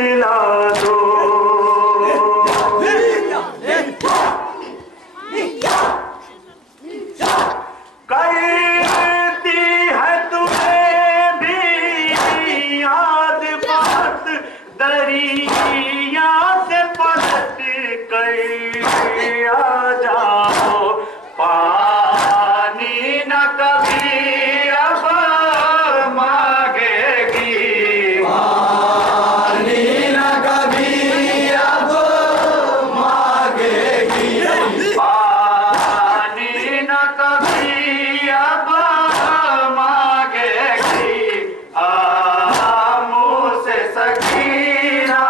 पिला दो। करती है तुम्हें भी याद बात दरिया से पलट कर आ जाओ। पानी न कभी अब मांगेगी, पानी न कभी अब मांगेगी, पानी न कभी अब मांगेगी। मुँह से सकीना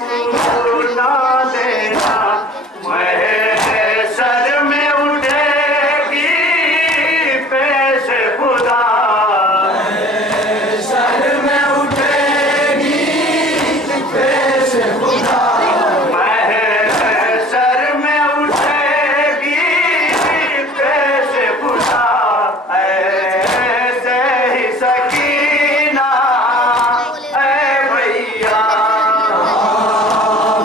भूला देना महशर में उठेगी पेश खुदा शर में उठेगी पेश खुदा महशर में उठेगी पेश खुदा ऐसे ही सकीना ऐ भैया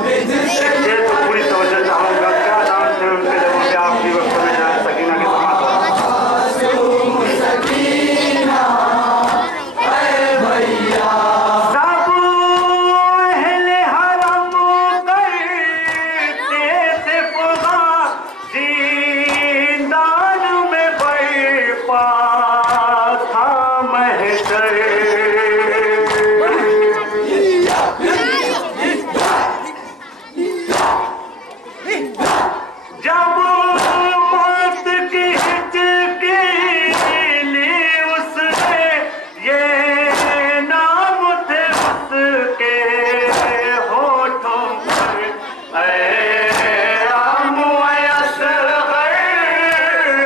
विधि से ये तो पूरी तवज्जो चाहूंगा क्या नाम थे उनके जब उनके आखिरी वक्त में जाए सकीना के समाज मासूम सकीना ऐ भैया सब अहले हरम करते थे फुगा जींदान में बरपा था महशर जब मौत की हिचकी ली उसने ये नाम थे उसके होठों पर ऐ असग़र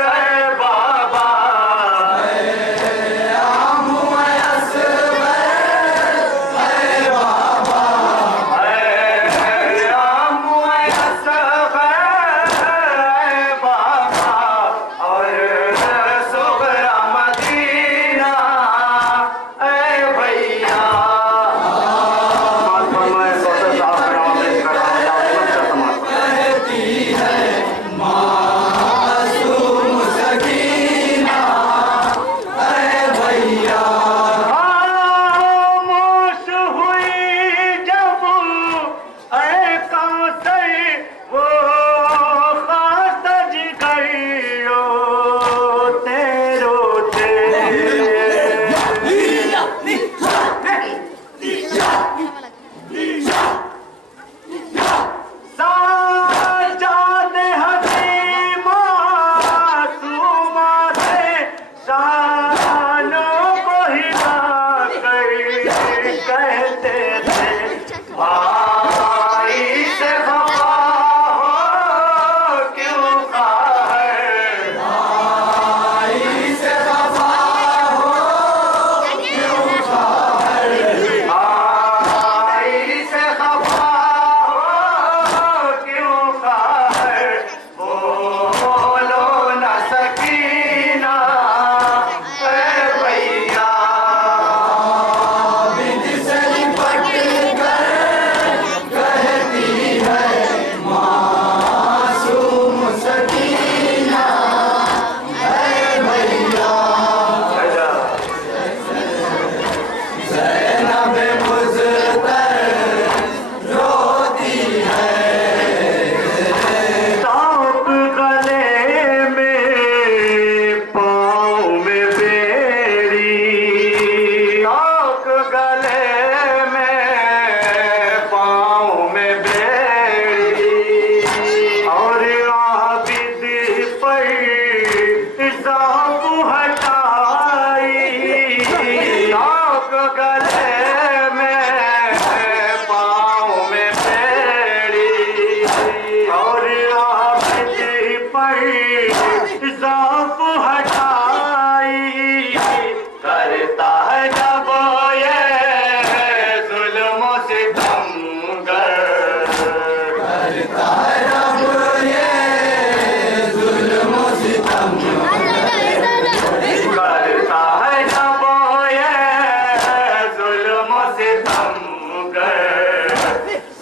ऐ बाबा मासूम सकीना ऐ भैया खामोश हुई जब ऐ कांसर वो खासज गई तेरो साजाद हसीमा सुमा से शानों को हिला कर कहते थे भाई से खफा हो क्यों काहे भाई से खफा हो क्यों खाए भाई से खफा हो क्यों काहे बोलो न सकीना ऐ भैया विधि से लिपट कर कहती है मासूम सकीना ऐ भैया ज़ैनब मुज़्तर रोती है ताप गले में पाँव में बेड़ी ताप गले में पाँव में बेड़ी और आबिद पर इज़ाफ हटाई ताप गले में पाँव में बेड़ी और आबिद पर इज़ाफ हटाई करता है जब ये जुल्म सितमगर करता है रब ये जुल्म सितम करता है जब ये जुल्म सितमगर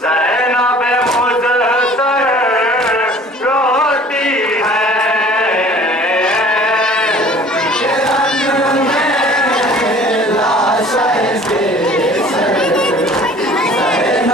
ज़ैनब मुज़्तर रोती है रंग में लाश से ज़ैनब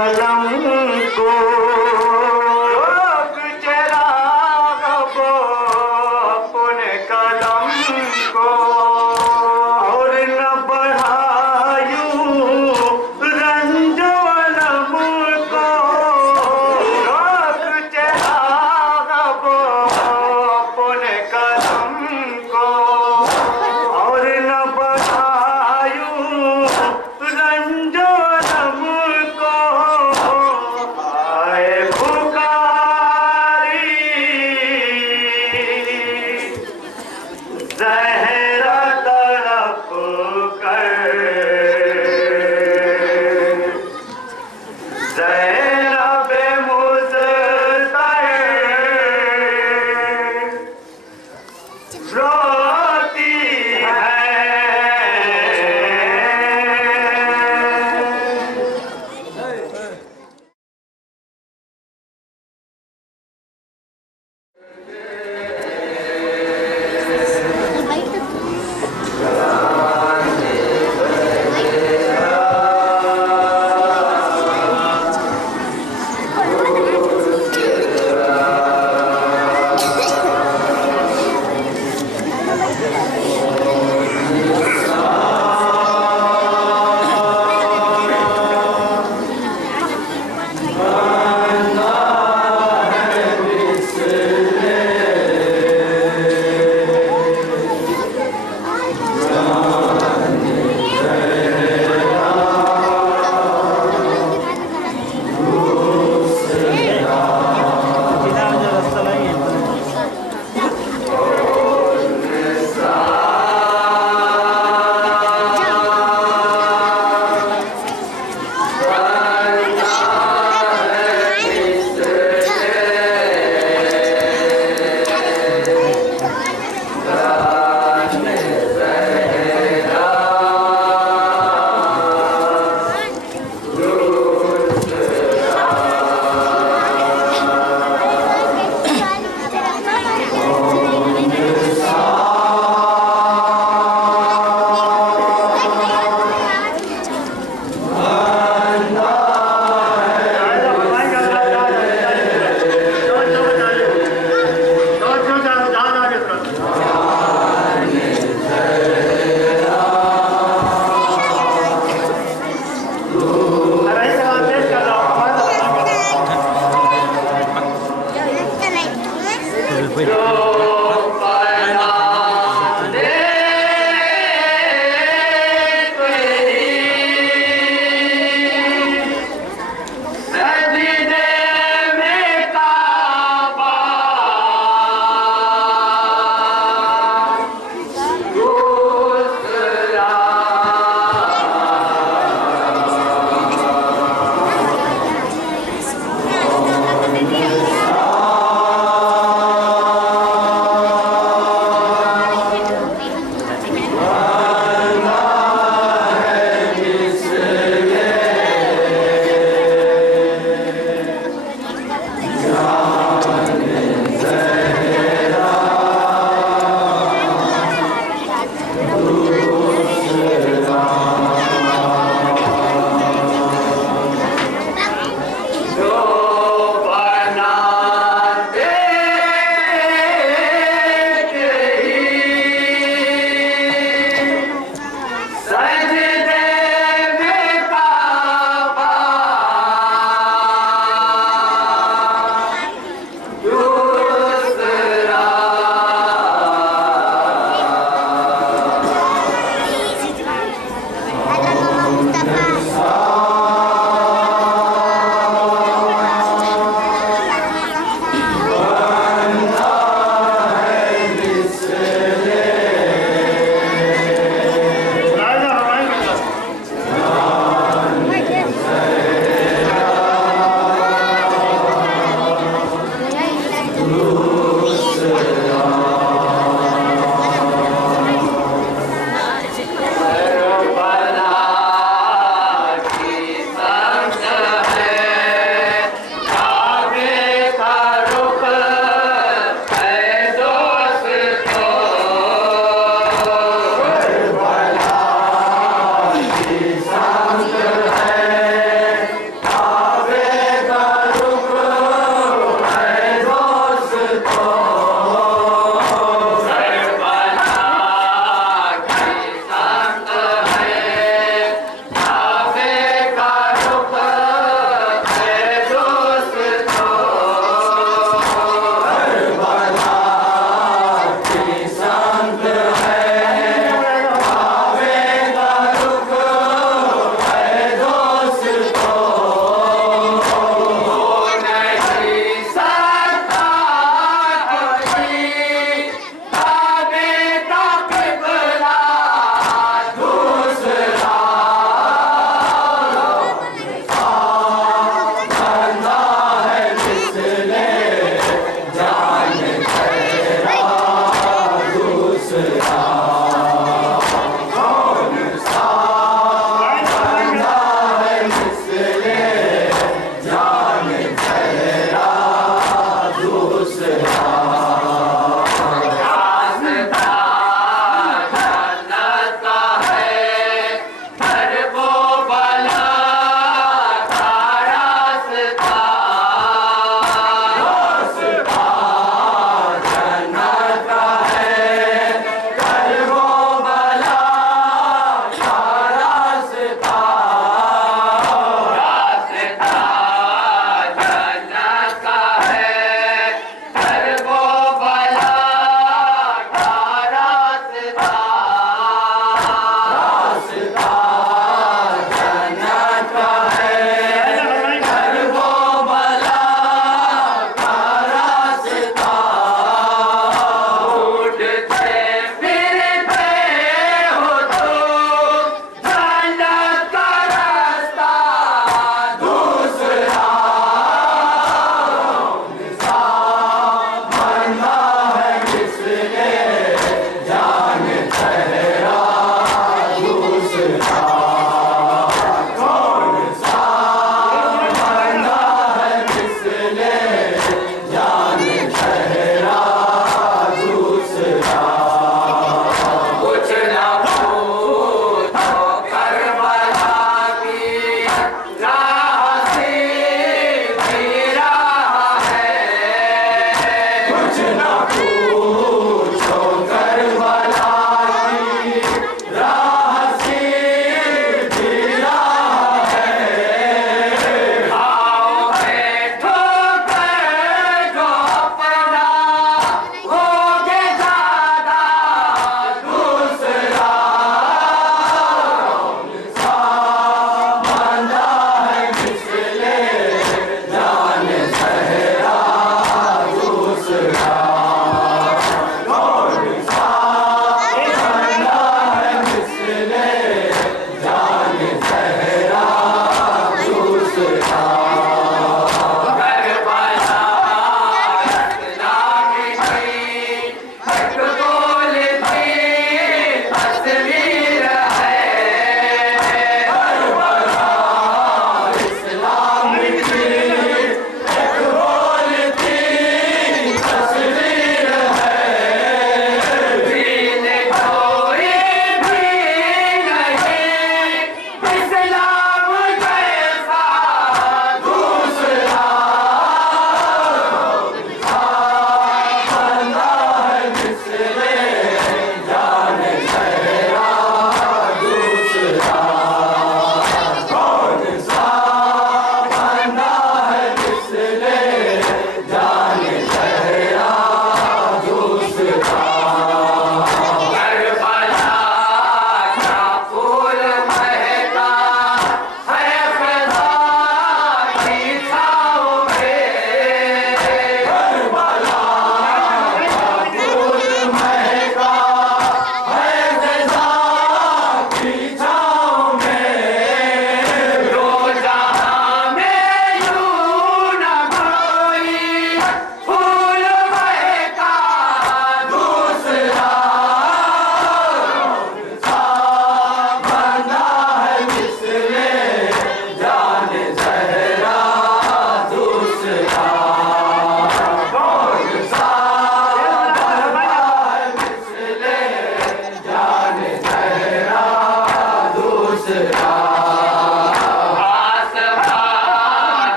कलम को चराग अपने कलम को और न बढ़ायूं रंजो अलम को चराग अपने कलम को और न बढ़ायूं रंजो अलम को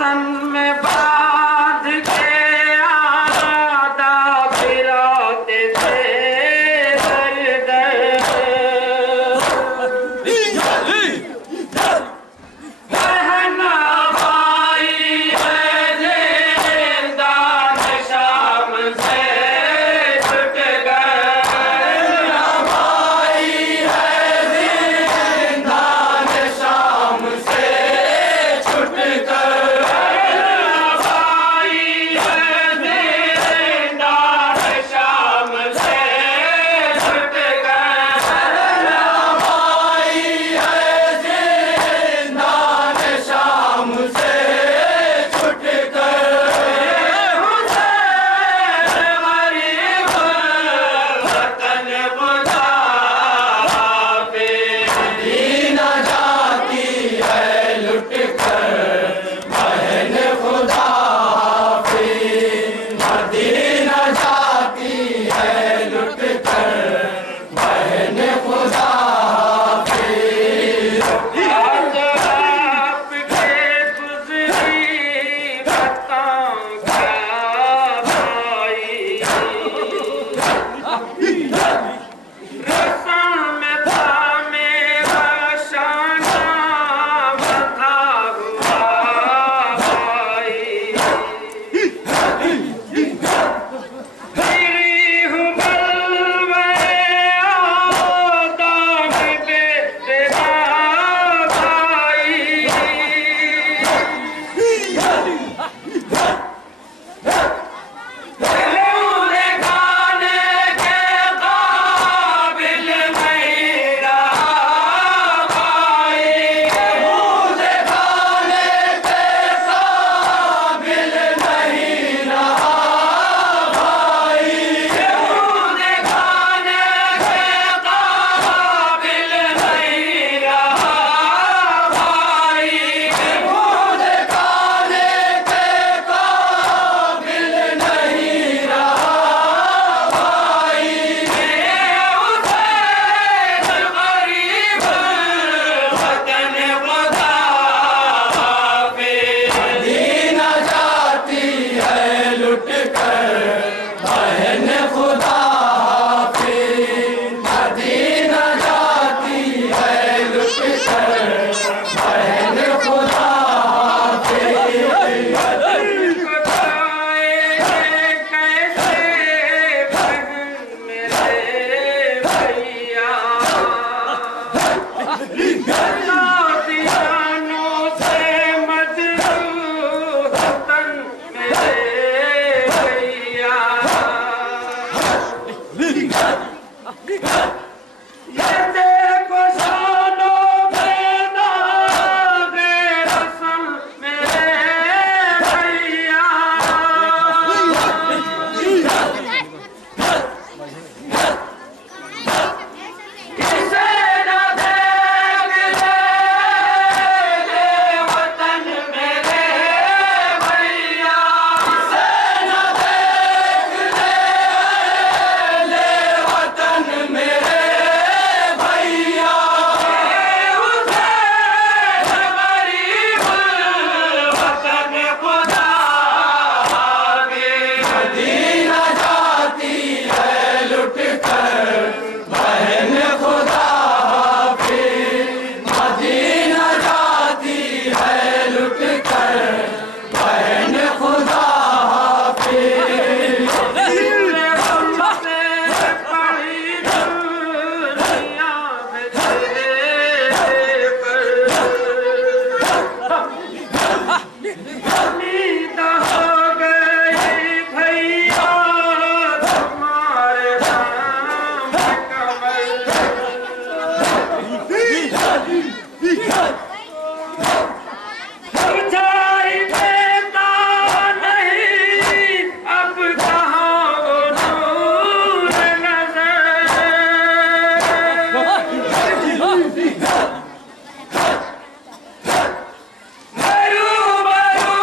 रसन में बांध के आदा फिराते थे दर दर। कहना भाई है जिंदान शाम से छुट गए। भाई है जिंदान शाम से छुट कर। भाई है जिंदान शाम से छुट गए। भाई है जिंदान शाम से छुट कर। वतन बुझा पे दीना जाती है लुट कर बहन खुदा पे। मदीना जाती है लुट कर बहन खुदा पे। आज आपके गुजरी बताऊं क्या भाई। रस्म में था मेरा शाना बंधा हुआ भाई। मेरी हूँ बलवे आदम बेतेरा भाई। लूले खाने के काबिल नहीं रहा भाई। मुझे खाने के काबिल नहीं रहा भाई। लूले खाने के काबिल नहीं रहा भाई। मुझे खाने के काबिल नहीं रहा भाई। दीना जाती है लुट कर बहन खुदा पे। मदीना जाती है लुट कर बहन खुदा पे। दीना जाती है लुट कर बहन खुदा पे। मदीना जाती है लुट कर बहन खुदा पे। बरू बरू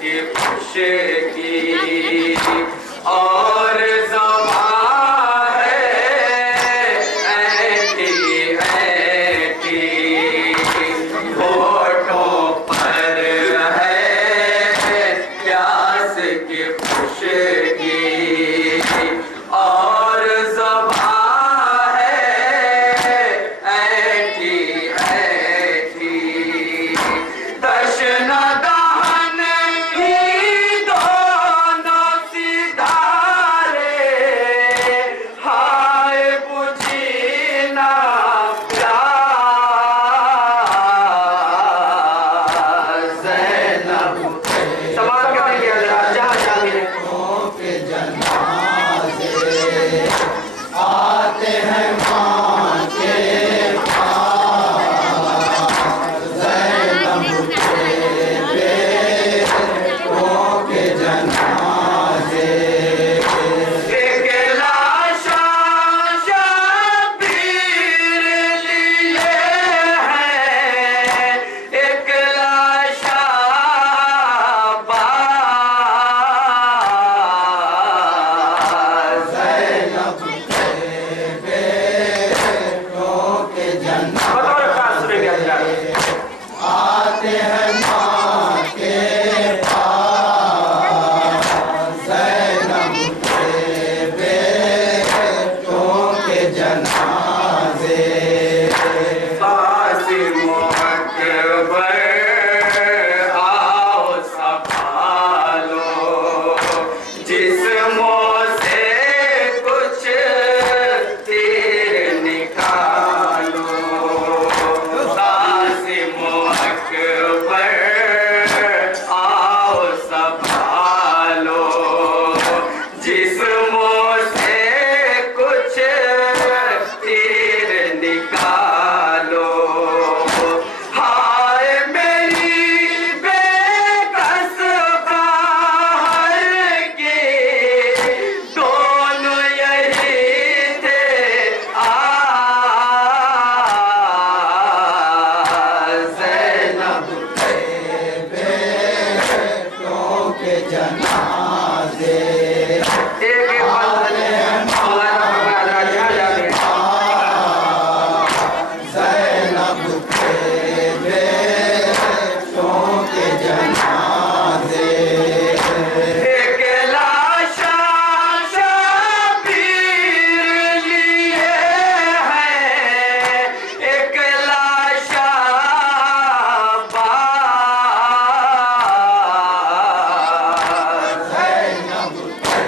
की खुशकी और ज़बान है ऐठी ऐठी, होठों पर है प्यास की खुशकी और ज़बान है ऐठी ऐठी, तशना दहन ही दोनों सितारे, हाय बुझी ना प्यास ज़ैनब। सवाल करने के अंदर जहाँ जाती है के जनाजे आते हैं माँ के पास, ज़ैनब के बेटों के जनाजे। एक लाशा शबीर लिए हैं, एक लाशा बाज़। ज़ैनब के बेटों के जनाजे बतौर खास सुनेंगे हजरात। आते हैं माँ के पास, ज़ैनब के बेटों के जनाजे। कासिम अकबर आओ संभालो, जिस्मों से कुछ तीर निकालो। कासिम अकबर आओ संभालो, जिस्मों से कुछ तीर निकालो। हाय मेरी बेकस ख़ार की, दोनों यही थे ज़ैनब के बेटों के जनाजे ज़ैनब के बेटों के जनाजे। एक लाशा शबीर लिए हैं, एक लाशा बाज़। ज़ैनब के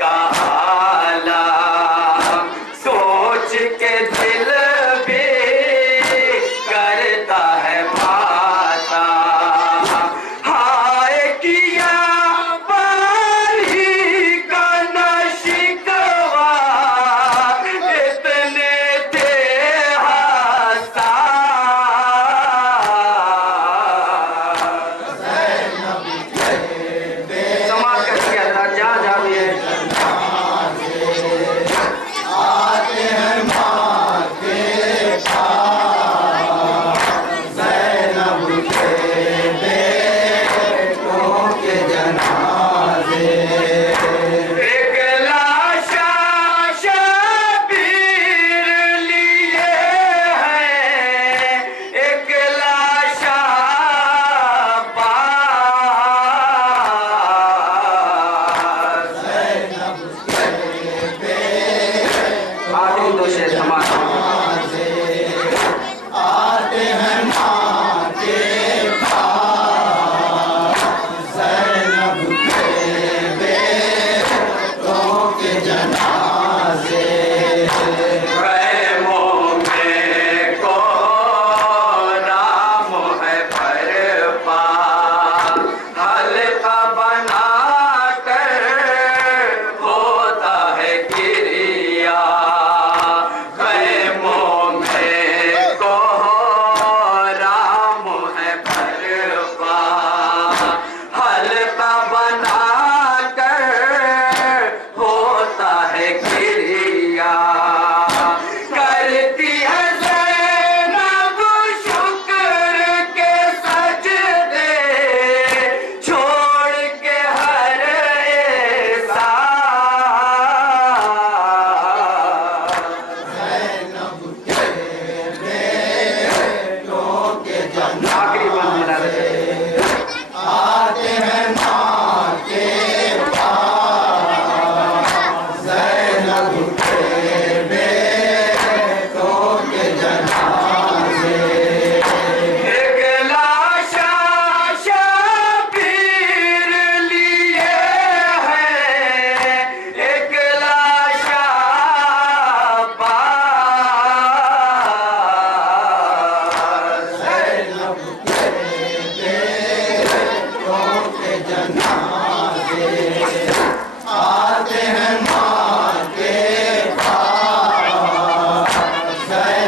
का आलम सोच के दिल भी करता है माता। हाय किया बारी का न शिकवा इतने थे समाज का क्या जहाँ जहाँ भी है आते हैं माँ के पास ज़ैनब के बेटों के जनाजे। एक लाशा शबीर लिए हैं, एक लाशा आखिरी दो शेर समाज आते हैं माँ के पास ज़ैनब के बेटों के जनाजे। खैमों में को नाम है बरपा, हल्का बना कर होता है गिरिया। खैमों में को राम है बरपा, हल्का बना कर होता है गिरिया। करती है ज़ैनब शुक्र के सजदे, छोड़ के हर आखिरी बंद मिला रहे आते हैं माँ के पास ज़ैनब के बेटों के जनाजे। एक लाशा शबीर लिए हैं, एक लाशा ज़ैनब के बेटों के जनाजे। आते हैं माँ के पास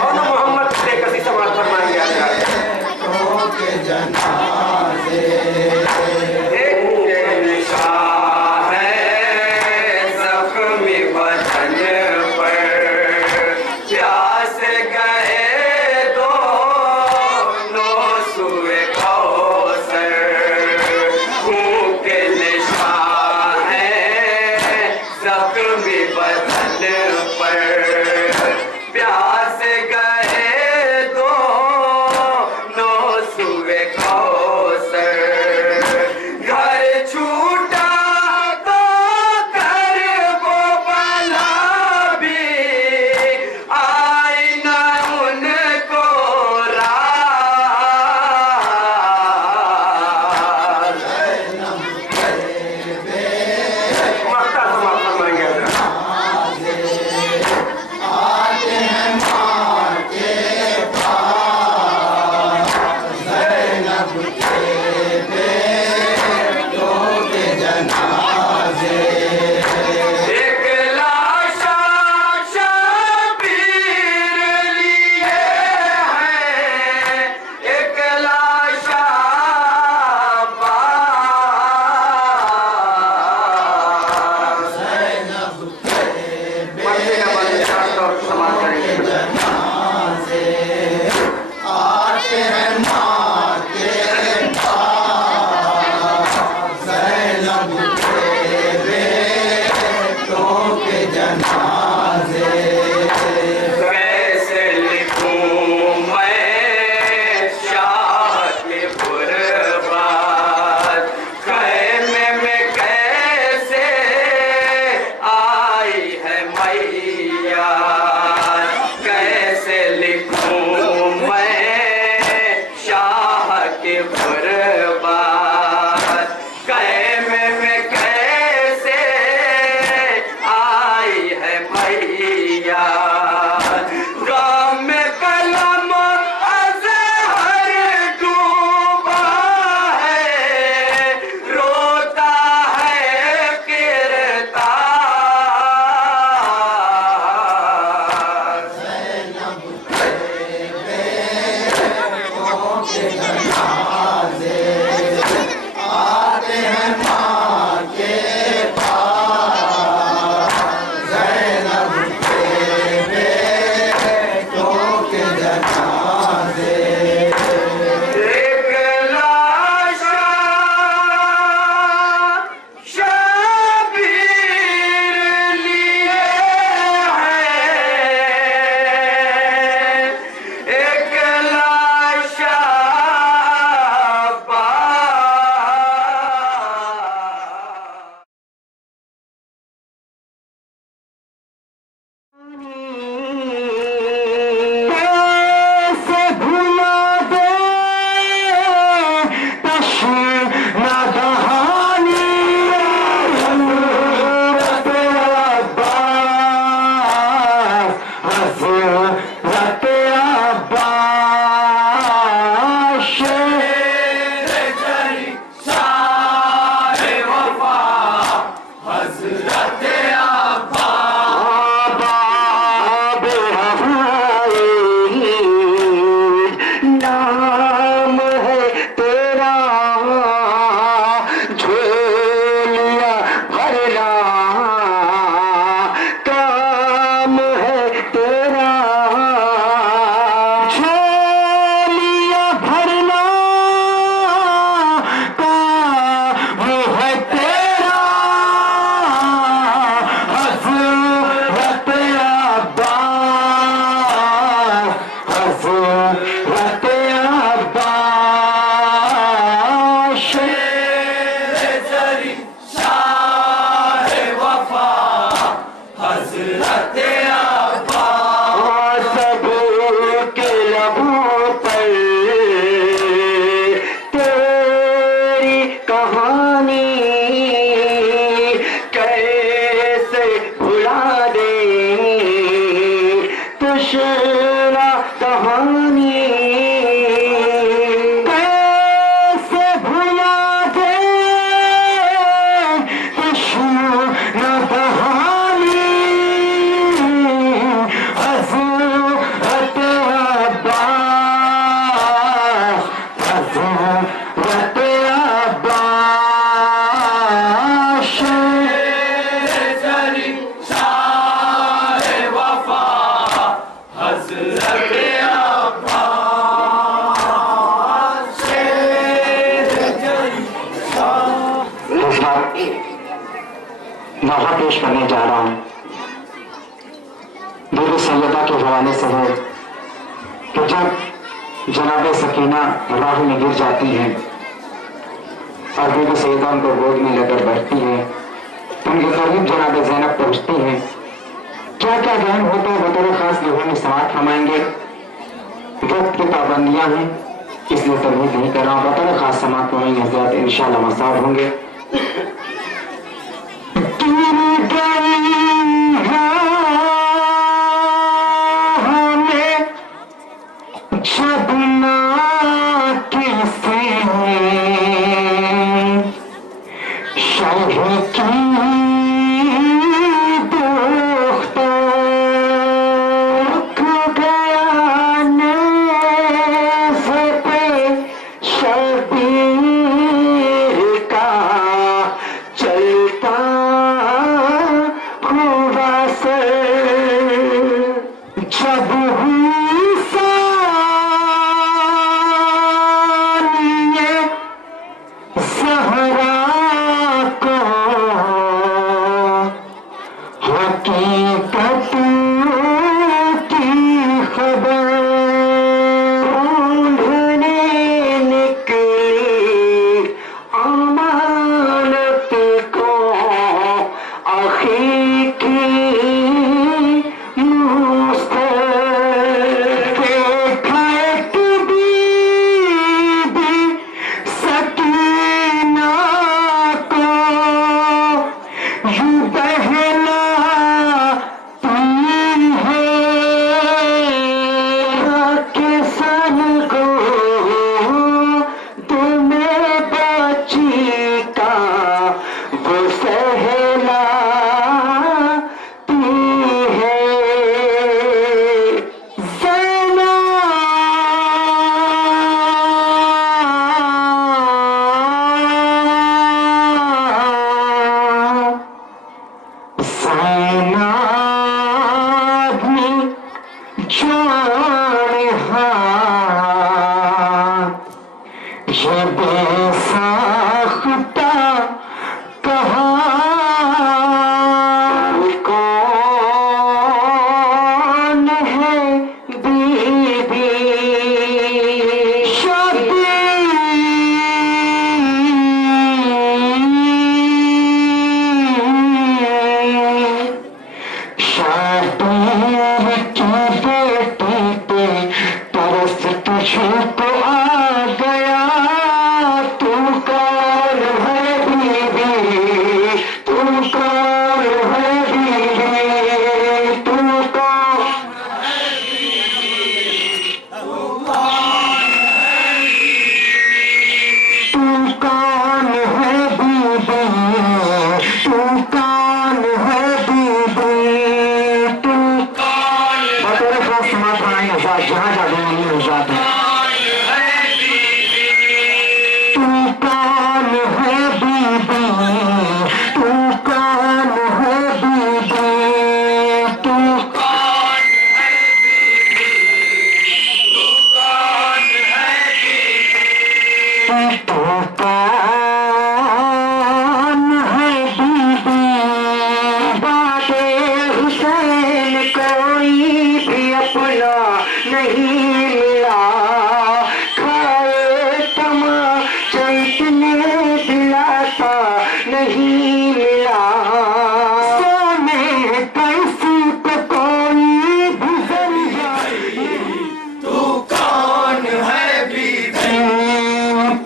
और ना मोहम्मद से कसी समाज फरमाएंगे आज बेटों के जनाजे। निशान है जख्मी बदन पर, प्यास गए दोनों सूए कौसर। भूखे निशान है जख्मी बदन पर, प्यास गए दोनों सूए कौसर। घर छूटा तो कर वो बला भी आई न उनको राज। मक्का समाज फरमाएंगे आज आते हैं माँ के पास ज़ैनब के बेटों के जनाजे। एक लाशा शबीर लिए हैं, एक लाशा ज़ैनब के मरने का बाद और समाज करेंगे जनाजे। आते हैं माँ के पास ज़ैनब के बेटों के जनाजे। कैसे लिखूं मैं शाह की गुरबात, खैमे में कैसे आई है मैया। कैसे लिखूं मैं शाह की गुरबात, खैमे में कैसे जनाजे आते हैं माँ के पास, ज़ैनब के बेटों के जनाजे। एक लाशा शबीर लिए है, एक लाशा कैसे भुला दे तश्ना कहानी हज़रत अब्बास, हज़रत अब्बास शेर जरी शाह वफा, हज़रत नाम है तेरा झोलिया भरना, काम है तेरा झोलिया भरना, काम है तेरा हज़रत अब्बास, हज़रत अब्बास शेर जरी शाह वफा, हज़रत अब्बास सबके लबों पर तेरी कहानी कैसे भुला दे तश्ना कहानी, कैसे भुला दे तश्ना कहानी, हज़रत अब्बास, हज़रत अब्बास शेर जरी शाह वफा, हज़रत अब्बास शेर जरी नौहा पेश करने जा रहा हूँ। बीबी सैयदा के हवाले से है कि जब जनाब सकीना राह में गिर जाती हैं और बीबी सैयदा उनको गोद में लेकर बैठती है, तो उनके करीब जनाब ज़ैनब पहुँचती हैं। क्या क्या बयान होता है बतौर खास लोगों में समाप्त फरमाएंगे। वक्त की पाबंदियां हैं इसलिए तरवीज नहीं कर रहा हूँ, बतौर खास समाप्त फरमाएंगे हज़रात इंशाअल्लाह मसाब होंगे। ये बेसाख्ता कहाँ कौन है बीबी शादी शादी की बेटी पे तरस तुझको आ गया तू कौन है बीबी तू कौन है बीबी तू कौन तू कौन है बीबी तू कौन है बीबी तू कौन बतौर खास समाज बनाई आजाद जहाँ जादू नहीं आजाद है तू कौन है बीबी तू कौन है बीबी तू कौन है बीबी तू कौन है बीबी तू कौन है बीबी बाटे हुसैन कोई भी अपना नहीं मिला खाए तमाचा इतने दिलासा नहीं मिला सोने कैसी पे कोई गुजर जाए तू कौन है बीबी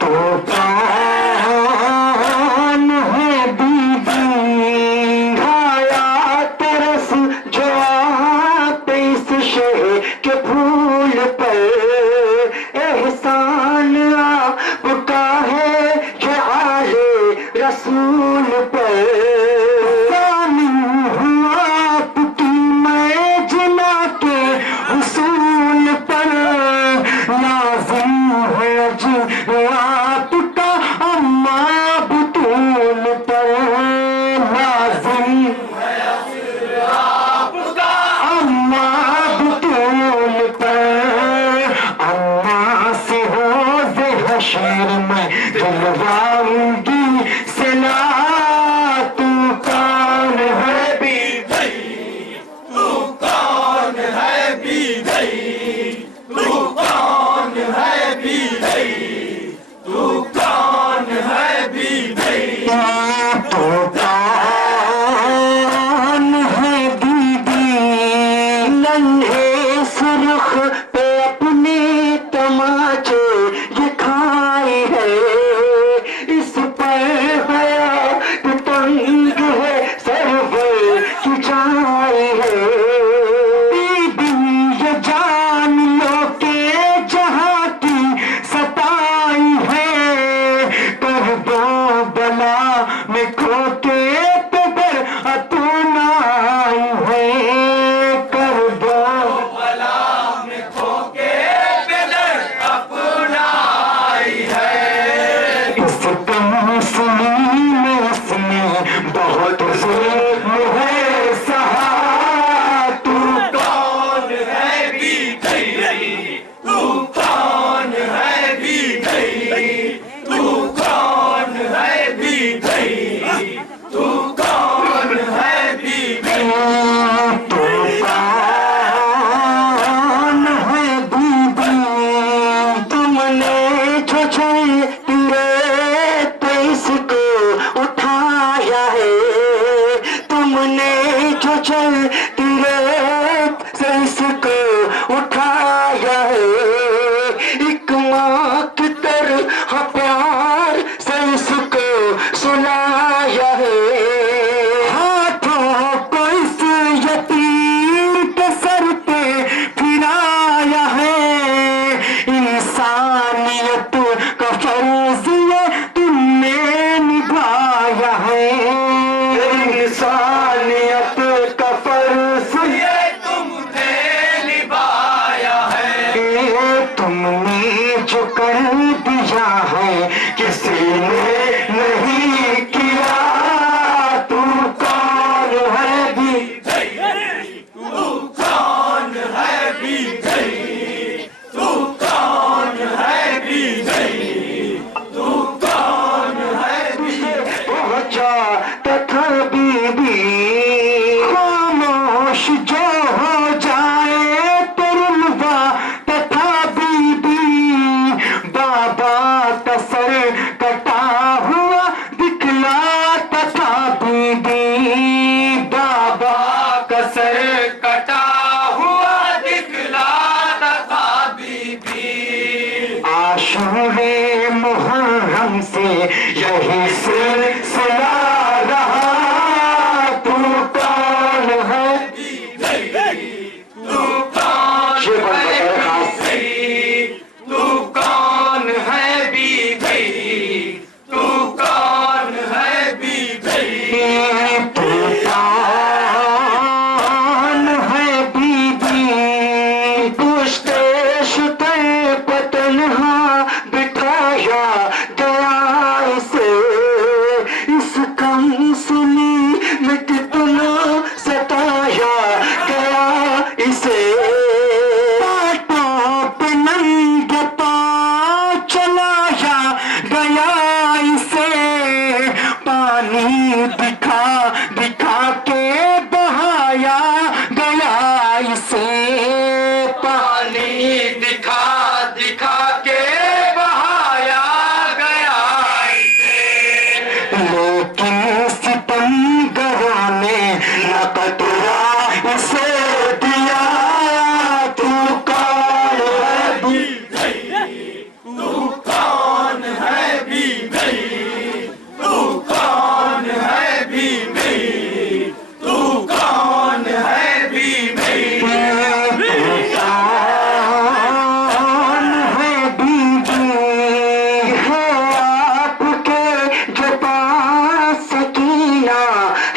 तो कौन है बीबी घाया तरस जो आते इस शहर के फूल पर एहसान आपका है जो आले रसूल पर सामिल हुआ आपकी मैं जना के हुसूल पर लाजिम है जी आपका अम्मा बुतूल पर लाजिम है आपका अम्मा बुतूल पर अम्मा से रोज़ हशर में दिलवाऊंगी सना तू कौन है बीबी तू कौन है बीबी तू कौन है बीबी तू कौन है बीबी तो कौन है दीदी नन्हे सुर्ख पे अपने तमाचे ये खाए है इस पर हयात तंग है सरवर की जाए है बीबी ये जान लो के जहाँ की सताई है कर दो बला में खोके पे बर अतुनाई है कर दो बला में खोके बेदर अपना आई है इस कमसनी में उसने बहुत जुल्म है सहा तू कौन है बीबी तू कौन है बीबी तू कौन है बीबी तू कौन है बीबी तो कौन है बीबी तुमने जो तेरे तेईस को उठाया है तुमने जो तेरे तेईस को उठाया है एक माँ की तरह प्यार से इसको सुनाया है हाथों को इस यतीम के सर पे फिराया है इंसानियत का फर्ज ये तुमने निभाया है इंसानियत का फर्ज ये तुमने निभाया है तुमने जो कर दिया है किसी ने नहीं किया तू कौन है बीबी तू कौन है बीबी तू कौन है बीबी सर कटा हुआ दिखलाता था बीबी। बाबा का सर कटा हुआ दिखलाता था बीबी। आशूरे मुहर्रम से यही सिलसिला रहा। तू कौन है तू कौन ये बंद है है खास। तू कौन है बीबी। तू कौन है बीबी। तू कौन है बीबी। पूछते शुते पतनहा बिठाया गया इसे। इस कम सुनी में कितना सताया गया इसे। पाटों पे नंगे पाँव चलाया गया इसे। पानी दिखा दिखा के बहाया गया इसे। पानी दिखा दिखा के बहाया गया इसे। लेकिन सितमगरों ने न कतरा इसे दिया। तू कौन है तू कौन है बीबी। तू कौन है बीबी। तू कौन है बीबी। कौन है बीबी। है आपके जो पास सकीना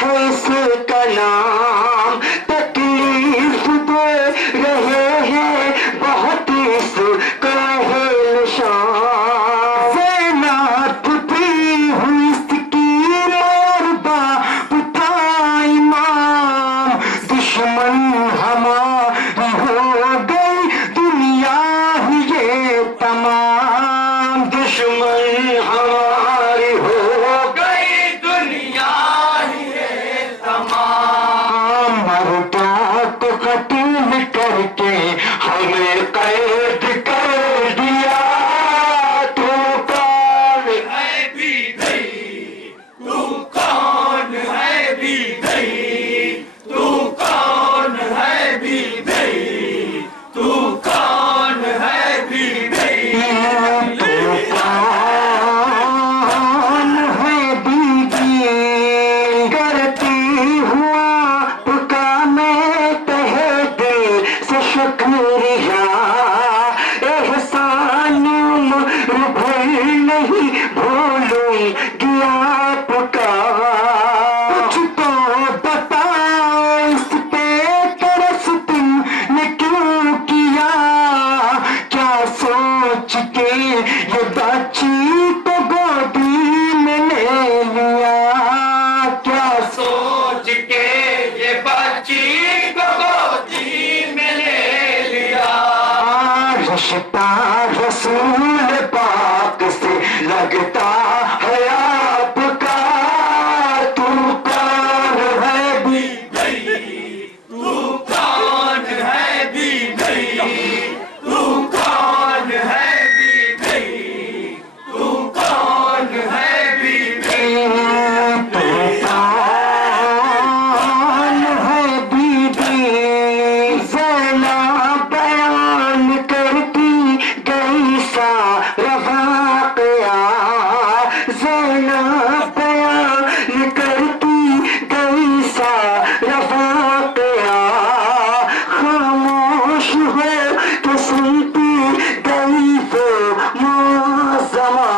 है इसका नाम। तकलीफ दे रहे हैं बहुत इसका है निशान। ज़ैनब भी हुई इसकी और बाप था इमाम। दुश्मन हमारी हो गई दुनिया ही ये तमाम। दुश्मन हमारी हो गई दुनिया ही है तमाम। मर्दों को कत्ल करके हमें कैद कर दिया। तू कौन है बीबी। तू कौन है बीबी। तू कौन है बीबी। तू कौन है बीबी। कौन है बीबी। करती हुआ पुका मैं तहे दिल से शुक्रिया। एहसान उम्र भर नहीं भूलूंगी आपका। कुछ तो बताओ इस पे तरस तुमने क्यों किया। क्या सोच के ये बच्ची तो गोदी में ले लिया। क्या सोच के ये बच्ची को गोदी में ले लिया। रिश्ता रसूल पाक से लगता है आपका। तू कौन है बीबी। तू कौन है बीबी। तू कौन है बीबी। तू कौन है बीबी। तू कौन है बीबी। ज़ैनब बयान करती गई सारा वाक़या। ज़ैनब बयान करती गई सारा वाक़या। खामोश हो तो सुनती गई वो मौज़मा।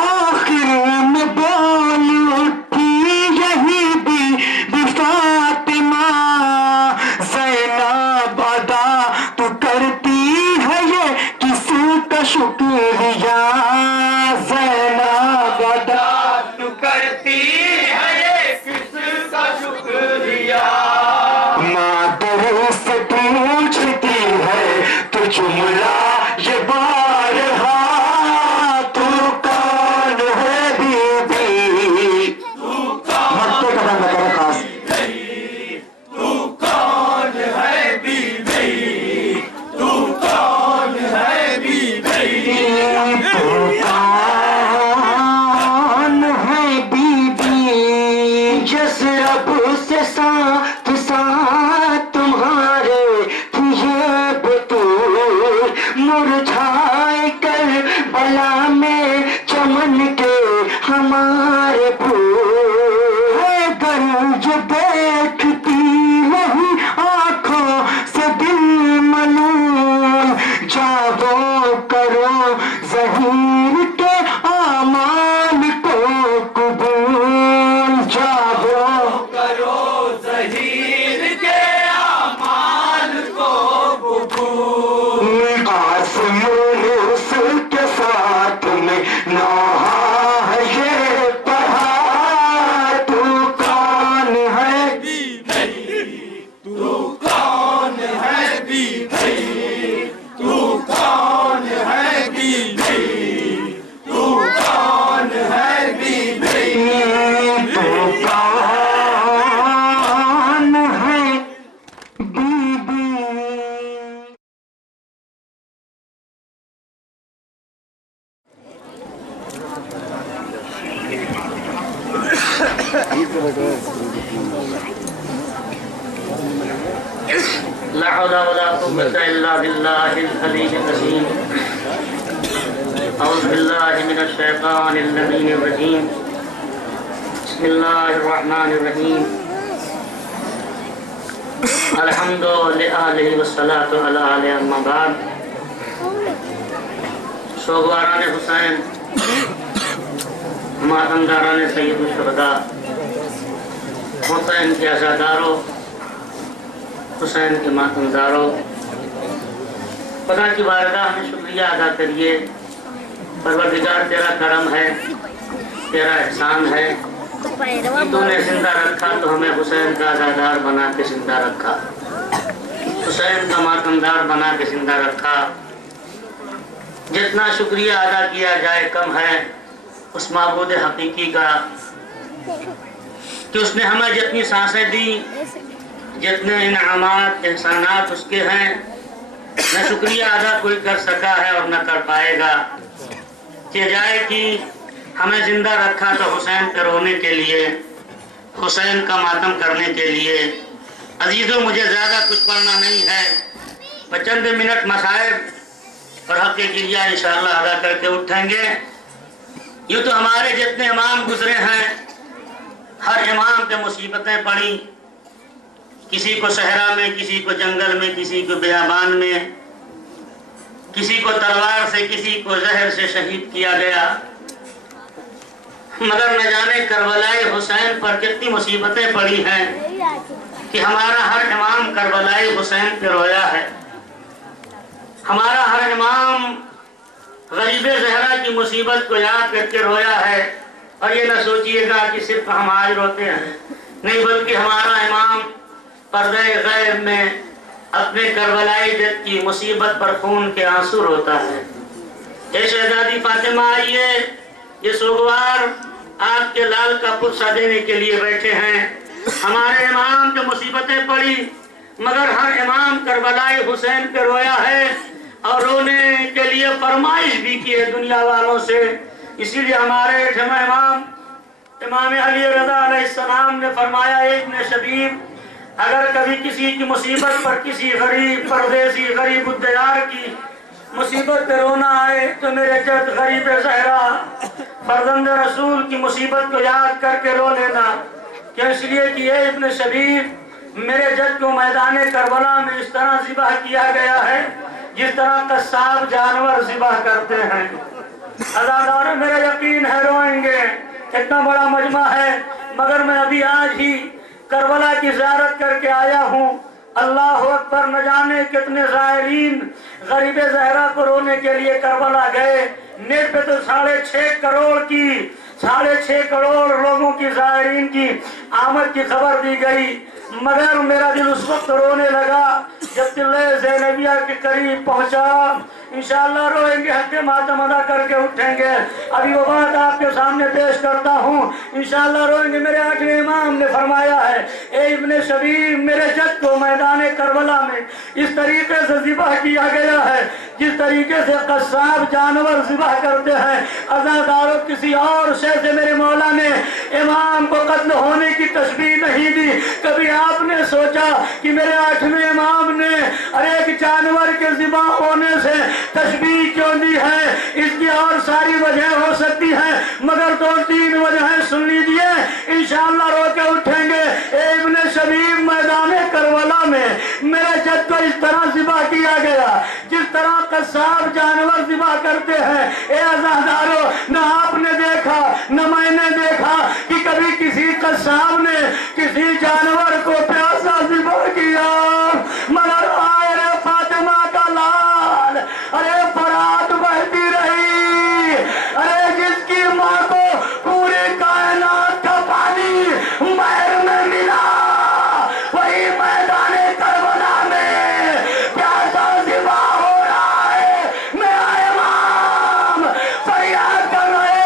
आखिर में बोल उठी यही भी फातिमा। ज़ैनब अदा तो करती है ये किसी का शुक्रिया। ज़ैनब अदा ला हौला वला कुव्वता इल्ला बिल्लाहिल अलीय्यिल अज़ीम। औज़ु बिल्लाहि मिनश शैतानिर रजीम। बिस्मिल्लाहिर रहमानिर रहीम। अल्हम्दुलिल्लाहि वस्सलातु अला आलिहि अम्मा बाद। सोगवारान हुसैन, मातमदारान सैयदुल शुहदा, हुसैन के अज़ादारों, हुसैन के मातमदारों, खुदा की बारगाह में शुक्रिया अदा करिए। परवरदिगार तेरा करम है, तेरा एहसान है कि तूने जिंदा रखा तो हमें हुसैन का अज़ादार बना के जिंदा रखा, हुसैन का मातमदार बना के जिंदा रखा। जितना शुक्रिया अदा किया जाए कम है उस माबूद हकीकी का कि उसने हमें जितनी सांसें दी, जितने इनामात एहसानात उसके हैं, न शुक्रिया अदा कोई कर सका है और न कर पाएगा। कि जाए कि हमें जिंदा रखा तो हुसैन पे रोने के लिए, हुसैन का मातम करने के लिए। अजीजों, मुझे ज़्यादा कुछ पढ़ना नहीं है, मैं चंद मिनट मसाइब और हक़ गिलिया इंशाअल्लाह अदा करके उठेंगे। यूँ तो हमारे जितने इमाम गुजरे हैं, हर इमाम पे मुसीबतें पड़ी, किसी को सहरा में, किसी को जंगल में, किसी को बियाबान में, किसी को तलवार से, किसी को जहर से शहीद किया गया। मगर न जाने करबलाई हुसैन पर कितनी मुसीबतें पड़ी हैं कि हमारा हर इमाम करबलाई हुसैन पे रोया है। हमारा हर इमाम गरीबे ज़हरा की मुसीबत को याद करके रोया है। और ये न सोचिएगा कि सिर्फ हम आज रोते हैं, नहीं, बल्कि हमारा इमाम पर्दे गैब में अपने करबलाई जद की मुसीबत पर खून के आंसू रोता है। ये शहजादी फातिमा, आइए, ये सोगवार आपके लाल का पुत्सा देने के लिए बैठे हैं। हमारे इमाम पे मुसीबतें पड़ी, मगर हर इमाम करबलाई हुसैन पे रोया है और रोने के लिए फरमाइश भी की है दुनिया वालों से। इसीलिए हमारे इमाम अली रज़ा अलैहिस्सलाम ने फरमाया, इब्न शबीब, अगर कभी किसी की मुसीबत पर, किसी गरीब परदेसी गरीब उद्दयार की मुसीबत पे रोना आए तो मेरे जद गरीब ज़हरा फर्जंद रसूल की मुसीबत को याद करके रो लेना। क्यों? इसलिए कि ये इब्न शबीब, मेरे जद को मैदान करबला में इस तरह ज़िबह किया गया है जिस तरह कस्साब जानवर ज़िबह करते हैं। अज़ादारों, मेरा यकीन है रोएंगे, इतना बड़ा मजमा है, मगर मैं अभी आज ही करबला की ज़ियारत करके आया हूँ। अल्लाह अकबर, न जाने कितने ज़ायरीन गरीबे ज़हरा को रोने के लिए करबला गए। नेट पे तो 6.5 करोड़ लोगों की ज़ायरीन की आमद की खबर दी गई, मगर मेरा दिल उस वक्त रोने लगा जब तिल्ले ज़ैनबिया के करीब पहुंचा। इंशाअल्लाह रोएंगे, हक़ मातम अदा करके उठेंगे। अभी वो बात आपके सामने पेश करता हूँ, इंशाअल्लाह रोएंगे। मेरे आखिरी इमाम ने फरमाया है, ए इब्न शबीब, मेरे जद को मैदान करबला में इस तरीके से ज़िबह किया गया है जिस तरीके से कस्साब जानवर ज़िबह करते हैं। अज़ादारों, किसी और शय से मेरे मौला ने इमाम को कत्ल होने की तशबीह नहीं दी। कभी आपने सोचा कि मेरे 8वें इमाम ने एक जानवर के ज़िबह होने से तशबीह क्यों दी है? इसकी और सारी वजह हो सकती है, मगर 2-3 वजहें सुन लीजिए, इंशाअल्लाह रो के उठेंगे। इब्न शबीब, मैदान करबला में मेरे जद को इस तरह ज़िबह किया गया जिस तरह कस्साब जानवर ज़िबह करते हैं। ए अज़ादारों, न आपने देखा न मैंने देखा कि कभी किसी कस्साब ने किसी जानवर को प्यासा ज़िबह किया, मगर आए रे फातिमा का लाल, अरे फरात बहती रही, अरे जिसकी माँ को पूरी कायनात का पानी महर में मिला, वही मैदान करबला में प्यासा ज़िबा हो रहा है। मेरा इमाम फरियाद कर रहे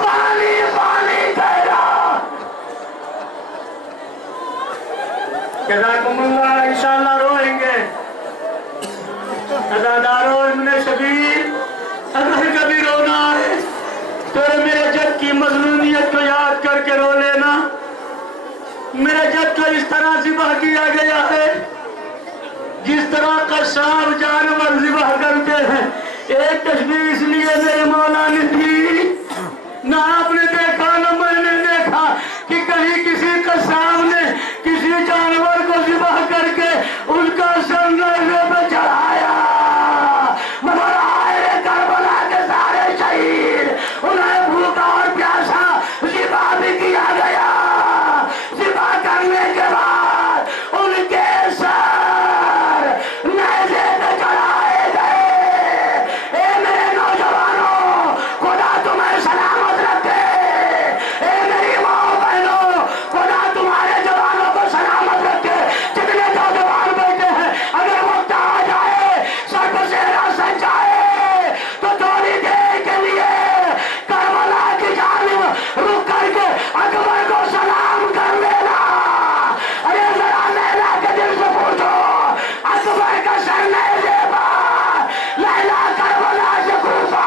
पानी पानी कह रहा। जज़ाकुमुल्लाह, इंशाअल्लाह रोएंगे। अज़ादारों, इब्ने शबीर, अगर कभी रोना है तो मेरे जद की मजलूमियत को याद करके रो लेना। मेरे जद को इस तरह ज़िबा किया गया है जिस तरह का सांप जानवर ज़िबा करते हैं। एक तस्वीर इसलिए मेरे मौला ने दी, ना आपने देखा ना मैंने देखा कि कहीं किसी कसाब ने किसी जानवर को ज़िबा करके उसका संघर्ष पे चढ़ाया। मगर आए करबला के सारे शहीद, उन्हें भूखा और प्यासा ज़िबा भी किया गया। ज़िबा करने के बाद उनके सर नेज़े पे चढ़ाए गए। ए मेरे नौजवानों, खुदा तुम्हें सलामत रखे। ए मेरी माँ बहनों, खुदा तुम्हारे जवानों को सलामत रखे। जितने नौजवान बैठे हैं, अगर वक्त आ जाए सर पर सेहरा सज जाए तो थोड़ी देर के लिए करबला की जानिब रुक करके अकबर को सलाम कर लेना। अरे जरा लैला के दिल से पूछो, अकबर का सर नेज़े पर, लैला करबला से कूफा,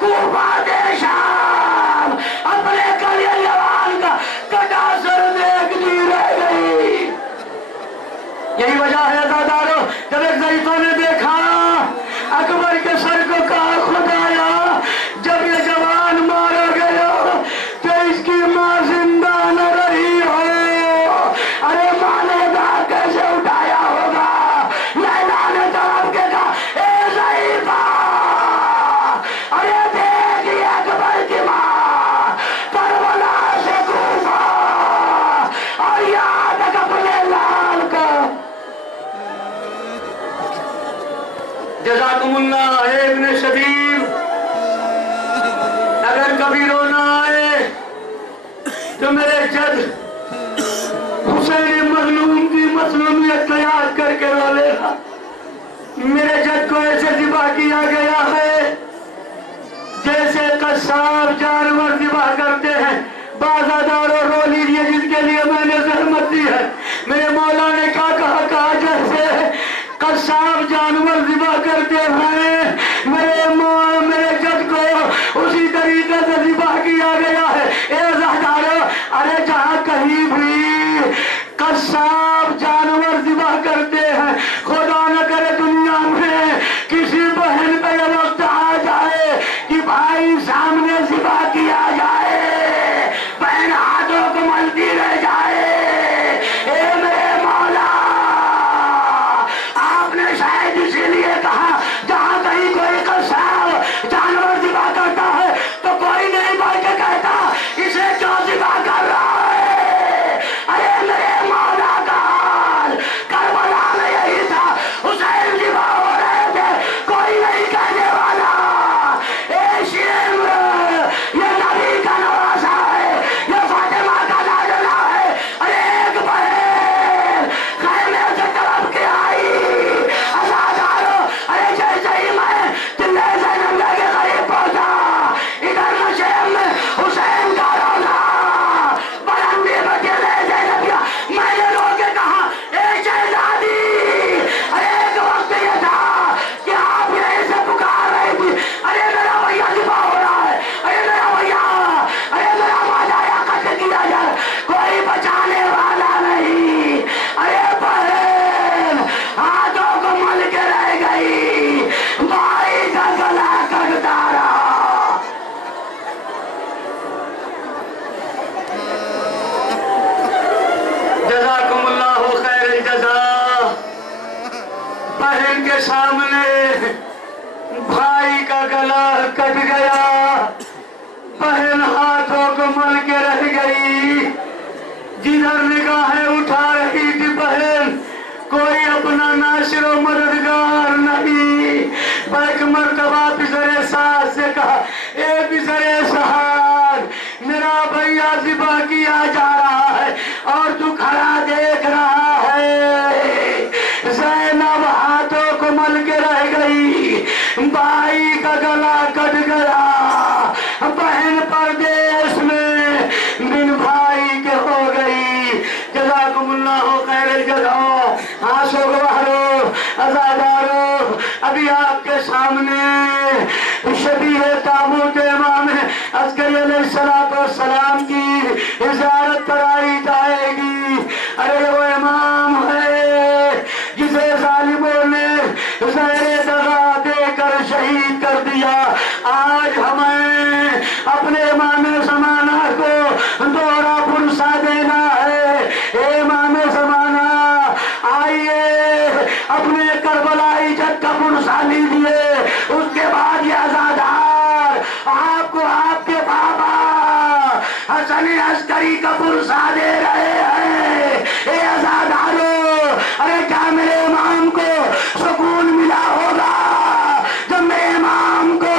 कूफा से शाम, अपने कलिया जवान का कटा सर देखती रह गई। यही वजह है दादारो, जब एक ज़ईफ़ों ने देखा अकबर के सर को, कहा खुदाया जब ये जवान मारा गया तो इसकी माँ जिंदा न रही हो। अरे माँ ने दाग कैसे उठाया होगा। लैला ने जवाब के कहा, ए ज़ईफ़ा, अरे देखिए अकबर की माँ करबला से कूफा और यहाँ तक अपने लाल को। जज़ाकुमुल्लाह इब्ने शबीर, अगर कभी रोना आए तो मेरे जद हुसैन मजलूम की मजलूमियत को याद करके रो लेगा। मेरे जद को ऐसे ज़िबा किया गया है जैसे कसाब जानवर ज़िबा करते हैं। बाज़ादारों, रो लीजिए जिसके लिए मैंने ज़हमत दी है। मेरे मौला ने क्या कहा जैसे कसाब जानवर ज़िबा करते हैं, मेरे जद को उसी तरीके से ज़िबा किया गया है। ए ज़ादारो, अरे जहाँ कहीं भी कसाब जानवर ज़िबा करते हैं, खुदा न करे दुनिया में किसी बहन पे ये वक्त आ जाए कि भाई सामने ज़िबा किया जाए, बहन हाथों को मलती रह जाए। ए मेरे मौला, आपने शायद इसीलिए कहा जहाँ कहीं कोई कसाब जानवर ज़िबा करता है तो कोई नहीं बढ़ के कहता इसे क्यों ज़िबा कर रहा है। अरे मेरे मौला का हाल करबला में यही था। हुसैन ज़िबा हो रहे थे, कोई नहीं कहने वाला ए शेर, ये नबी का नवासा है, ये फातिमा का लाडला है। अरे एक बहन खैमे से तरफ के आई। अज़ादारो, अरे जैसे ही मैं तिल्ले से नंगे के करीब पहुंचा, इधर नशेब में हुसैन का रोना बरंडे में गिरे ज़ैनबिया। मैंने रो के कहा, ए शहजादी, अरे एक वक्त ये था कि आप यहीं से पुकार रही थी। अरे मेरा भैया ज़िबा हो रहा है, अरे मेरा भैया, अरे मेरा मादाया कत्ल किया जाए, कोई बचाने वाला नहीं। अरे बहन हाथों को मल के रह गई, भाई का गला कटता रहा। जज़ाकुमुल्लाहु खैरल जज़ा। बहन के सामने भाई का गला कट गया, बहन हाथों को मल के रह गई। जिधर निगाहें उठा रही थी बहन, कोई अपना नासिर व मददगार नहीं। बैक मरतबा पिसरे सास से कहा, ए पिसरे सास, मेरा भैया ज़िबा किया जा रहा है और तू खड़ा देख रहा है। ज़ैनब हाथों को मल के रह गई, भाई का गला कट गया। बहन आंसू गवारों, अज़ादारों, अभी आपके सामने शबीह ताबूत इमाम अस्करी अलैहिस्सलाम की ज़ियारत कराई जाएगी। अरे वो इमाम है जिसे जालिमों ने ज़हरे दगा देकर शहीद कर दिया। आज हमें अपने इमाम ज़माना को दोहरा पुरसा देना है। इमाम ज़माना आइए अपने करबलाई जद का पुरसा लीजिए। उसके बाद ये आज़ादार आपको आपके बाबा हसन अस्करी का पुरसा दे रहे हैं। ए आज़ादारों, अरे क्या मेरे इमाम को सुकून मिला होगा जब मेरे इमाम को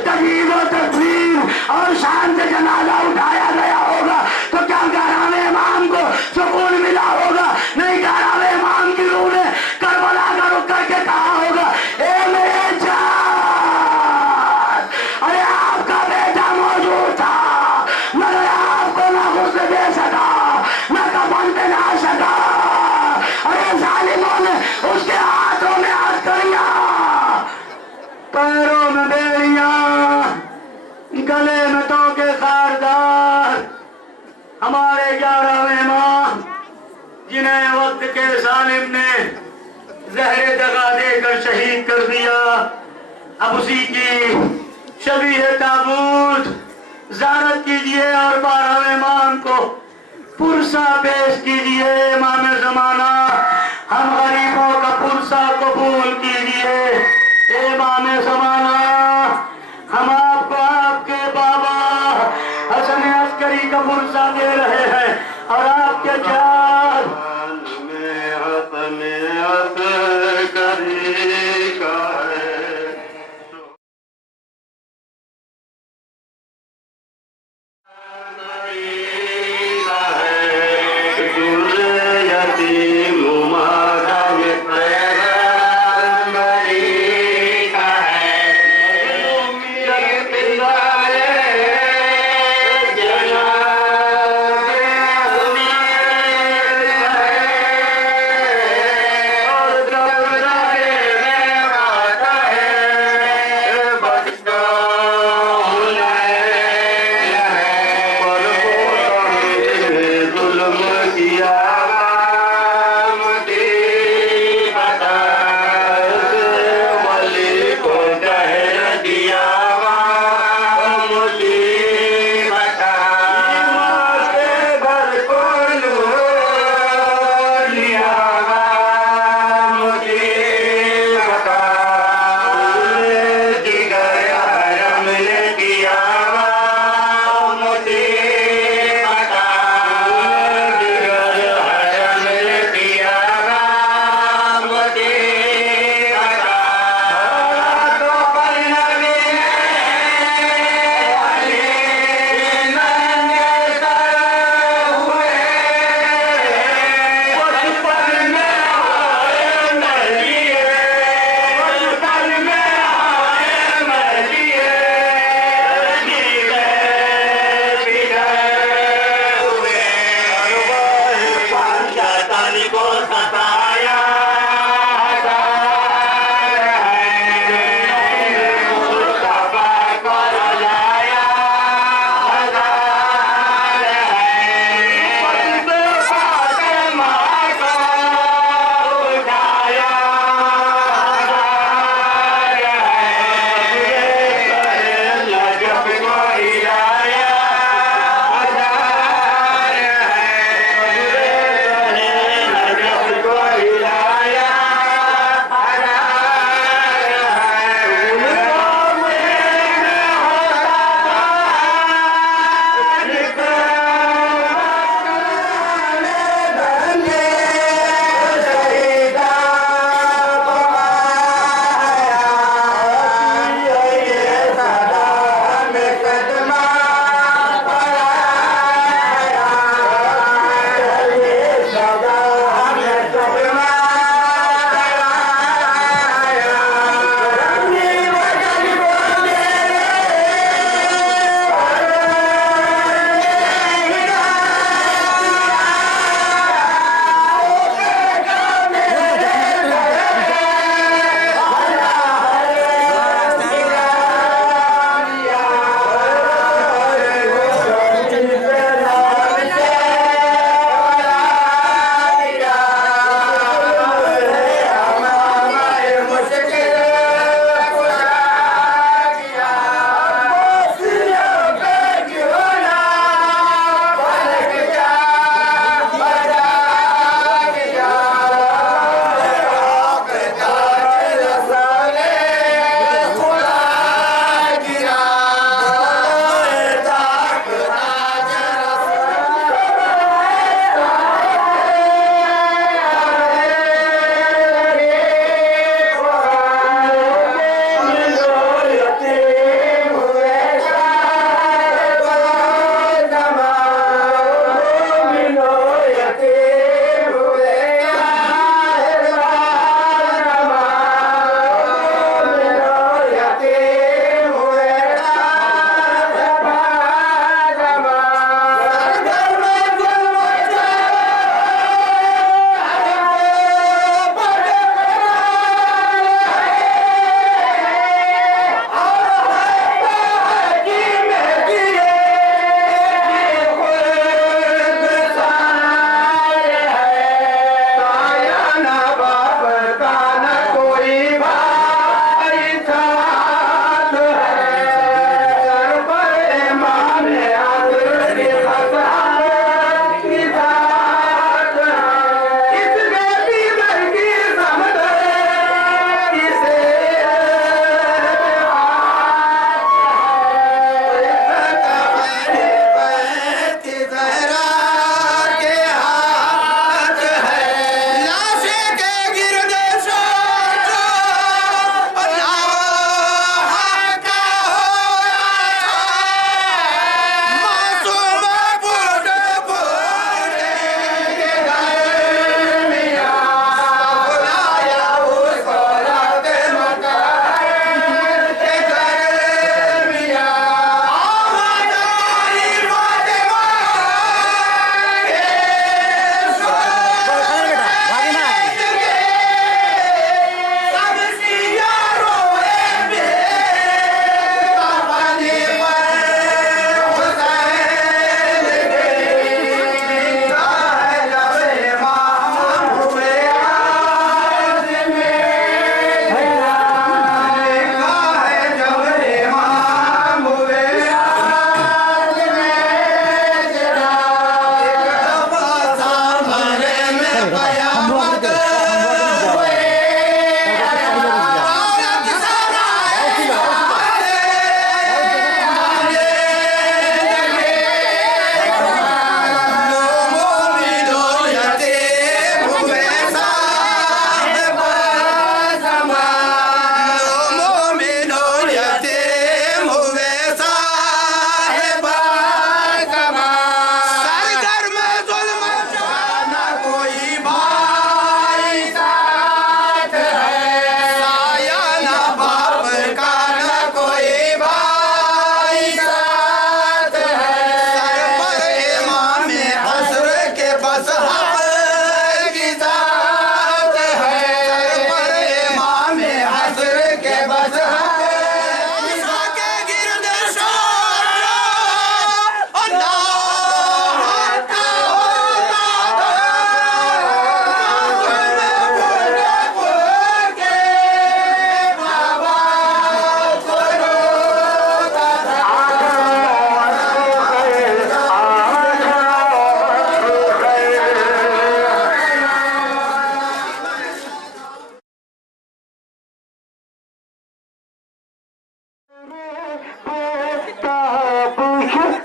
तजीब व तकरीम और शान से जनाजा उठाया गया होगा? तो क्या गहरावे इमाम को सुकून मिला होगा? नहीं, गहरावे इमाम की रूह ने करबला का रुख करके कहा होगा, ए मेरे जान, अरे आपका बेटा मौजूद था मगर आपको ना गुस्से दे सका, ना कफन पहना सका। अरे जालिमों ने उसके हाथों में अस्करियां, पैरों में बेड़ियां, गले में तोके खारदार, हमारे 11वें इमाम जिन्हें वक्त के जालिम ने जहरे दगा देकर शहीद कर दिया, अब उसी की शबीह ताबूत ज़ियारत कीजिए और 12वें इमाम को पुरसा पेश कीजिए। इमाम ज़माना, हम गरीबों का पुरसा कबूल कीजिए। इमाम ज़माना, हम आपको आपके बाबा हसन अस्करी का पुरसा दे रहे हैं और आपके चार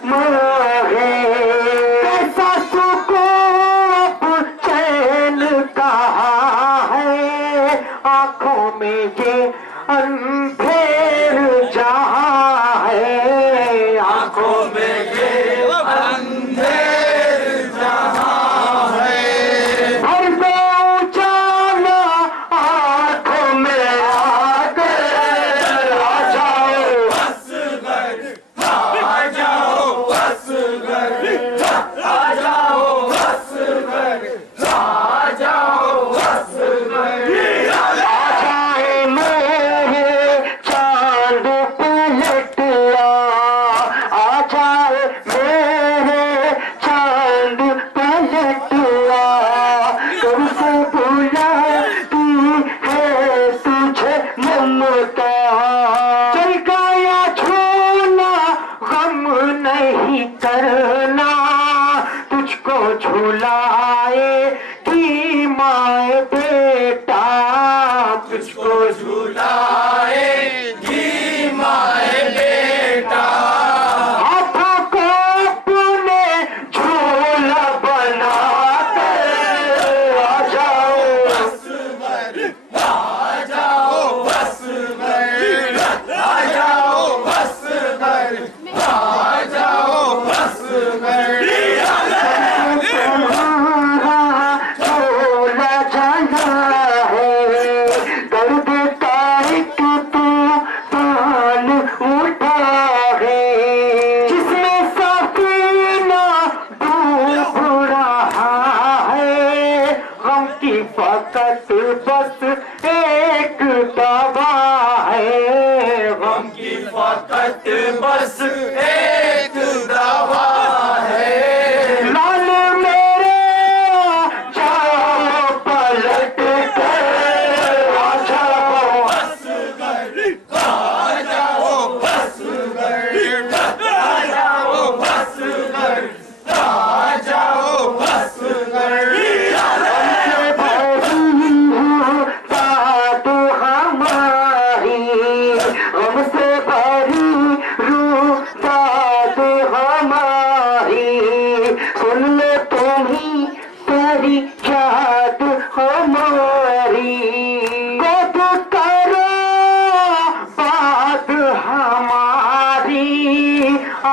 माहे कैसा सुकून चैन कहाँ है आंखों में ये अंधेर जहाँ है आंखों में ये अंधेर जहाँ है भर दे उजाला आंखों में आकर आ जाओ आ जाओ आ जाओ आ जाओ आ जाए मेरे चांद पलट आ जाए मेरे चांद पलट कब से बुलाती है तुझे ममता चल गया झूला गम नहीं करना तुझको झूलाए कि माए बेटा तुझको झूलाए कि माए बेटा हाथों को अपने झूला बना कर आ जाओ आ जाओ बस घर आ जाओ बस घर आ जाओ बस घर झूला जाना है दर्द का एक तूफान उठा है जिसमें सफीना डूब रहा है गम की फकत बस एक दवा है गम की फकत बस एक दवा है लाल मेरे जाओ पलट कर आ जाओ बस आ जाओ बस आ जाओ बस आ जाओ बस बात हमारी हमसे भरी रूह बात हमारी सुन ले तुम्ही तेरी याद हमारी कब करो बात हमारी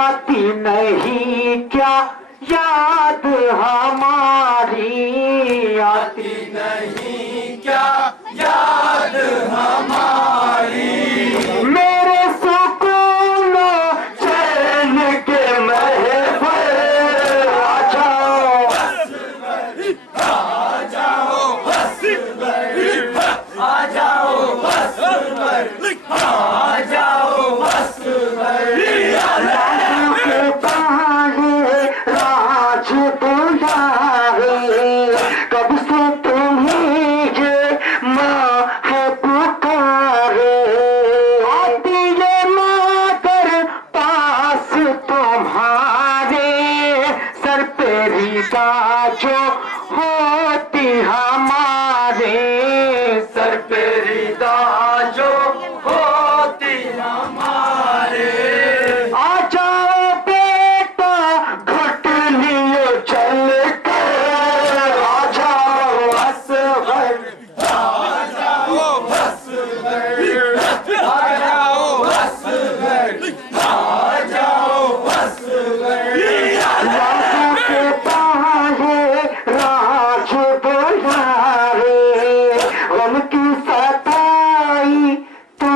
आती नहीं क्या याद हमारी आती नहीं क्या याद हमारी मेरे सुकून चैन के महफल आ जाओ आ जाओ बस आ जाओ बस आ जाओ बस राज बुलाए कब से तुम्हें ये माँ है पुकारे आती ये मातर पास तुम्हारे सर पे रीता जो होती हमारे सर पे रीता जो होती हमारे आ जाओ बेटा घुट लियो चल कर आ जाओ बस घर आ जाओ बस घर आ जाओ बस घर आ जाओ बस घर लाखों के पहाड़े राज बुलाए गम की सताई तो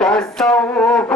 तसव्वुफ